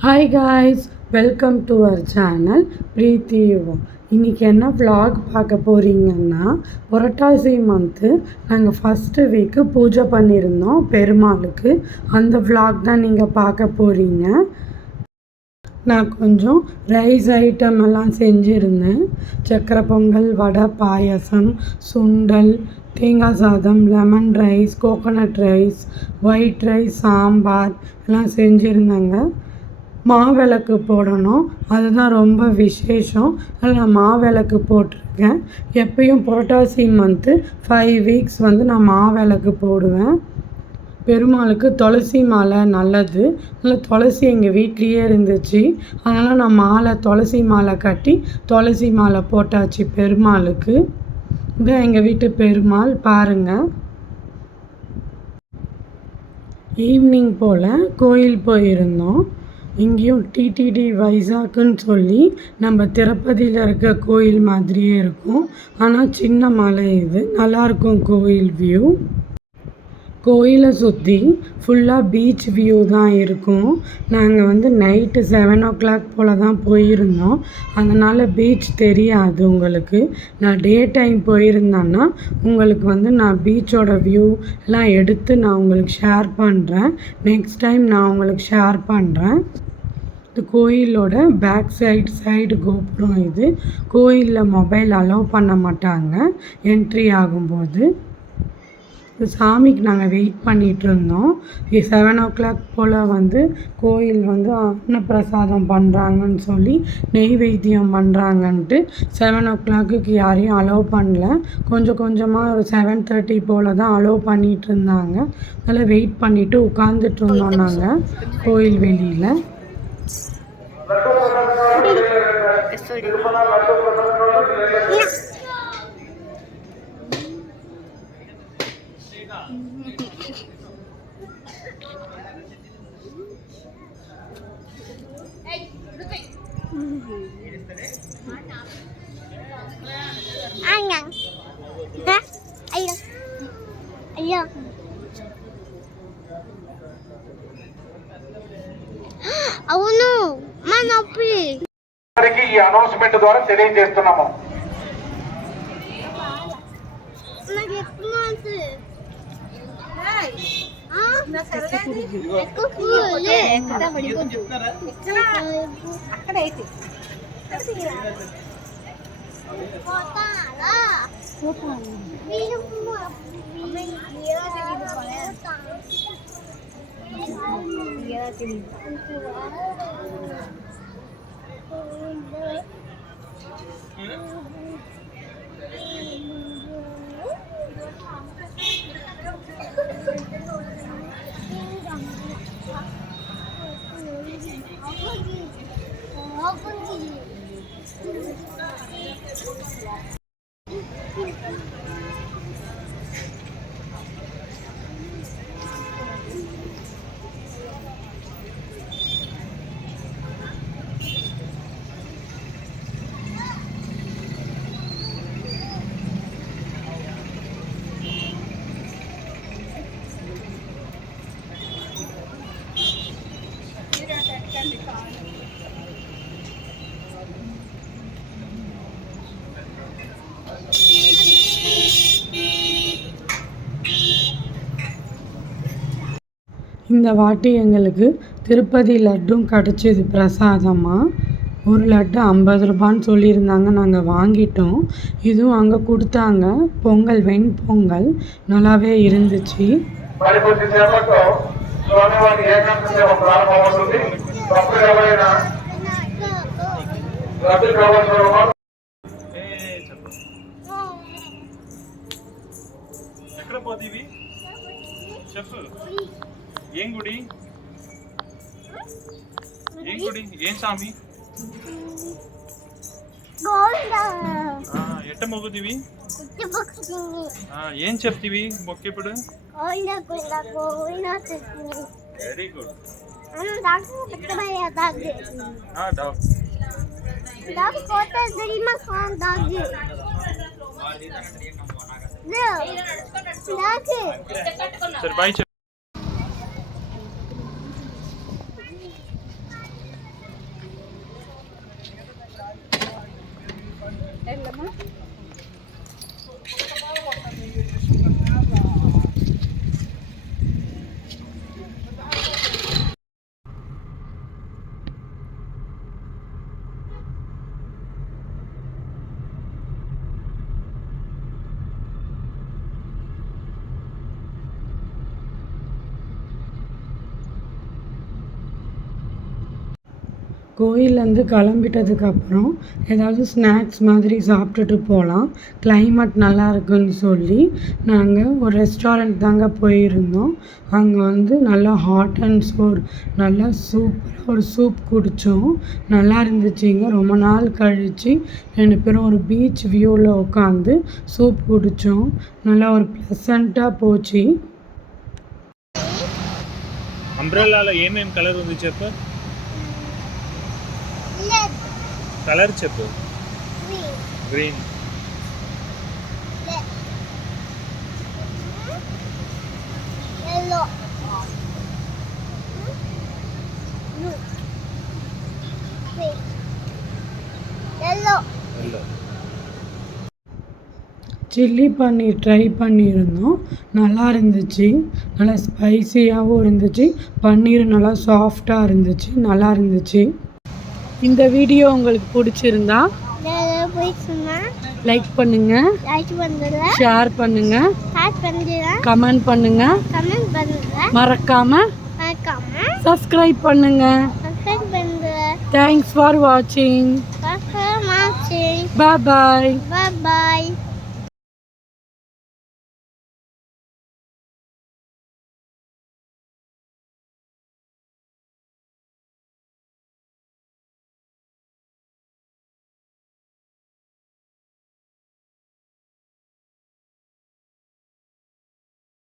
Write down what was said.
Hi guys welcome to our channel Preethi Yuva இன்றைக்கி என்ன vlog பார்க்க போகிறீங்கன்னா புரட்டாசி மந்த்து நாங்கள் ஃபஸ்ட்டு வீக்கு பூஜை பண்ணியிருந்தோம் பெருமாளுக்கு. அந்த vlog தான் நீங்கள் பார்க்க போகிறீங்க நான் கொஞ்சம் ரைஸ் ஐட்டம் எல்லாம் செஞ்சுருந்தேன். சக்கரை பொங்கல் வடை பாயசம் சுண்டல் தேங்காய் சாதம் lemon rice coconut rice white rice sambar எல்லாம் செஞ்சுருந்தேங்க. மாவிளக்கு போடணும். அதுதான் ரொம்ப விசேஷம். அதில் நான் மாவிளக்கு போட்டிருக்கேன். எப்பயும் புரட்டாசி மந்த்து ஃபைவ் வீக்ஸ் வந்து நான் மாவிளக்கு போடுவேன். பெருமாளுக்கு துளசி மாலை நல்லது. அதில் துளசி எங்கள் வீட்லேயே இருந்துச்சு. அதனால் நான் மாலை துளசி மாலை கட்டி துளசி மாலை போட்டாச்சு பெருமாளுக்கு. இதான் எங்கள் வீட்டு பெருமாள் பாருங்கள் ஈவினிங் போல் கோயில் போயிருந்தோம். இங்கேயும் டிடிடி வைசாக்குன்னு சொல்லி நம்ம திருப்பதியில் இருக்க கோயில் மாதிரியே இருக்கும். ஆனால் சின்ன மலை இது. நல்லாயிருக்கும் கோயில் வியூ கோயிலை சுற்றி ஃபுல்லாக பீச் வியூ தான் இருக்கும். நாங்கள் வந்து நைட்டு செவன் ஓ கிளாக் போல் தான் போயிருந்தோம். அதனால் பீச் தெரியாது உங்களுக்கு. நான் டே டைம் போயிருந்தேன்னா உங்களுக்கு வந்து நான் பீச்சோட வியூ எல்லாம் எடுத்து நான் உங்களுக்கு ஷேர் பண்ணுறேன் நெக்ஸ்ட் டைம் நான் உங்களுக்கு ஷேர் பண்ணுறேன் இந்த கோயிலோட பேக் சைடு சைடு கோபுரம் இது. கோயிலில் மொபைல் அலோவ் பண்ண மாட்டாங்க. என்ட்ரி ஆகும்போது. சாமிக்கு நாங்கள் வெயிட் பண்ணிகிட்டு இருந்தோம் செவன் ஓ கிளாக் போல் வந்து கோயில் வந்து அன்னப்பிரசாதம் பண்ணுறாங்கன்னு சொல்லி நெய்வேத்தியம் பண்ணுறாங்கன்ட்டு செவன் ஓ கிளாக்குக்கு யாரையும் அலோவ் பண்ணல. கொஞ்சம் கொஞ்சமாக ஒரு செவன் தேர்ட்டி போல் தான் அலோவ் பண்ணிகிட்டு இருந்தாங்க அதனால் வெயிட் பண்ணிவிட்டு உட்காந்துட்டு இருந்தோம் நாங்கள் கோயில் வெளியில். sorry. Anyang. Ha? Ayo. Ayo. ah, no! Man, no, please. ఈ అనౌన్స్మెంట్ ద్వారా తెలియజేస్తున్నాము. అక్కడైతే 嗯。இந்த வாட்டி எங்களுக்கு திருப்பதி லட்டும் கிடச்சிது பிரசாதமாக ஒரு லட்டு ஐம்பது ரூபான்னு சொல்லியிருந்தாங்க நாங்கள் வாங்கிட்டோம் இதுவும் அங்கே கொடுத்தாங்க பொங்கல் வெண்பொங்கல் நல்லாவே இருந்துச்சு మరి కొద్దిసేపట్లో స్వామివారి ఏకాంత సేవ ప్రారంభమవుతుంది ఏం గుడి ఏం స్వామి గోల్డ్ ఆ, ఎట్ట మొగుతీవి పుట్టుపక్షిని ఆ, ఏం చెప్తీవి మొక్కిప్పుడు గోల్డ్ గుల్ల గోల్డ్ వెరీ గుడ్ మనం డాక్టర్ పెట్టబోయే దాగి డాక్ దాగి కోట జరిమా ఖాన్ దాగి దాగి సరే బాయ్ கோயிலேருந்து கிளம்பிட்டதுக்கப்புறம் ஏதாவது ஸ்நாக்ஸ் மாதிரி சாப்பிட்டுட்டு போகலாம். கிளைமேட் நல்லா இருக்குன்னு சொல்லி நாங்கள் ஒரு ரெஸ்டாரண்ட் தாங்க போயிருந்தோம். அங்கே வந்து நல்லா ஹாட் அண்ட் சோர் நல்லா சூப்பராக ஒரு சூப் குடித்தோம். நல்லா இருந்துச்சுங்க. ரொம்ப நாள் கழித்து ரெண்டு பேரும் ஒரு பீச் வியூவில் உட்காந்து சூப் குடித்தோம். நல்லா ஒரு ப்ளசண்ட்டாக போச்சு. அம்ப்ரெல்லாவில் ஏமேம் கலர் வந்துச்சு அப்போ? కలర్ చెప్పు green, green red. Yellow. Blue. Green. Yellow. Chilli paneer try பண்ணியிருந்தோம் நல்லா இருந்துச்சு நல்லா ஸ்பைசியாகவும் இருந்துச்சு பன்னீர் நல்லா சாஃப்டாக இருந்துச்சு நல்லா இருந்துச்சு இந்த வீடியோ உங்களுக்கு பிடிச்சிருந்தா லைக் பண்ணுறேன் ஷேர் பண்ணுறேன் கமெண்ட் மறக்காமல் மறக்காம சப்ஸ்கிரைப் பண்ணுறேன் தேங்க்ஸ் ஃபார் வாட்சிங் மாட்டேன் பாய் பாய்